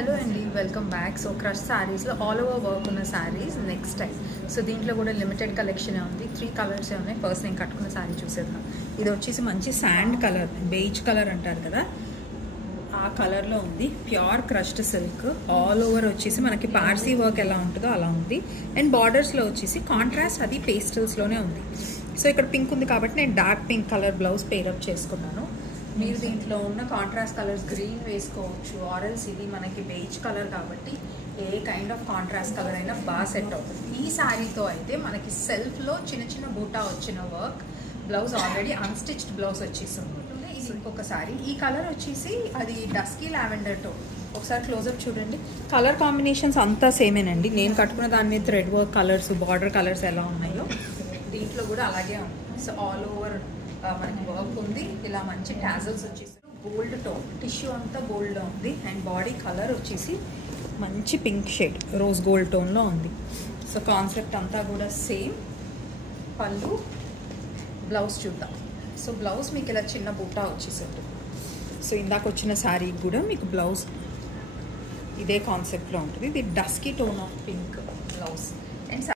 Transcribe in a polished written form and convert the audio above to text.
Hello అండి, welcome back. So crush శారీస్లో all over work ఉన్న శారీస్ నెక్స్ట్ టైం. సో దీంట్లో కూడా లిమిటెడ్ కలెక్షన్ ఉంది. 3 కలర్సే ఉన్నాయి. ఫస్ట్ నేను కట్టుకున్న శారీ చూసేద్దాం. ఇది వచ్చేసి మంచి శాండ్ కలర్, బేజ్ కలర్ అంటారు కదా, ఆ కలర్లో ఉంది. Pure crushed silk. All over వచ్చేసి మనకి పార్సీ వర్క్ ఎలా ఉంటుందో అలా ఉంది. అండ్ బార్డర్స్లో వచ్చేసి కాంట్రాస్ట్ అది పేస్టల్స్లోనే ఉంది. సో ఇక్కడ పింక్ ఉంది కాబట్టి నేను dark pink colour blouse pair up చేసుకున్నాను. మీరు దీంట్లో ఉన్న కాంట్రాస్ట్ కలర్స్ గ్రీన్ వేసుకోవచ్చు, ఆరెల్స్ ఇది మనకి బేజ్ కలర్ కాబట్టి ఏ కైండ్ ఆఫ్ కాంట్రాస్ట్ కలర్ అయినా బాగా సెట్ అవుతుంది. ఈ శారీతో అయితే మనకి సెల్ఫ్లో చిన్న చిన్న బూటా వచ్చిన work, blouse already unstitched blouse వచ్చేస్తుంది. ఇది ఇంకొక శారీ. ఈ కలర్ వచ్చేసి అది డస్కీ లావెండర్ టోన్. ఒకసారి క్లోజప్ చూడండి. కలర్ కాంబినేషన్స్ అంతా సేమేనండి. నేను కట్టుకున్న దాని మీద thread work colours, border colours ఎలా ఉన్నాయో దీంట్లో కూడా అలాగే ఉంది. సో ఆల్ ఓవర్ మనకి వర్క్ ఉంది. ఇలా మంచి టాజల్స్ వచ్చేసి గోల్డ్ టోన్, టిష్యూ అంతా గోల్డ్లో ఉంది. అండ్ బాడీ కలర్ వచ్చేసి మంచి పింక్ షేడ్, రోజ్ గోల్డ్ టోన్లో ఉంది. సో కాన్సెప్ట్ అంతా కూడా సేమ్. పళ్ళు, బ్లౌజ్ చూద్దాం. సో బ్లౌజ్ మీకు ఇలా చిన్న బూటా వచ్చేసట్టు. సో ఇందాక వచ్చిన శారీ కూడా మీకు బ్లౌజ్ ఇదే కాన్సెప్ట్లో ఉంటుంది. ఇది dusky tone of pink blouse. And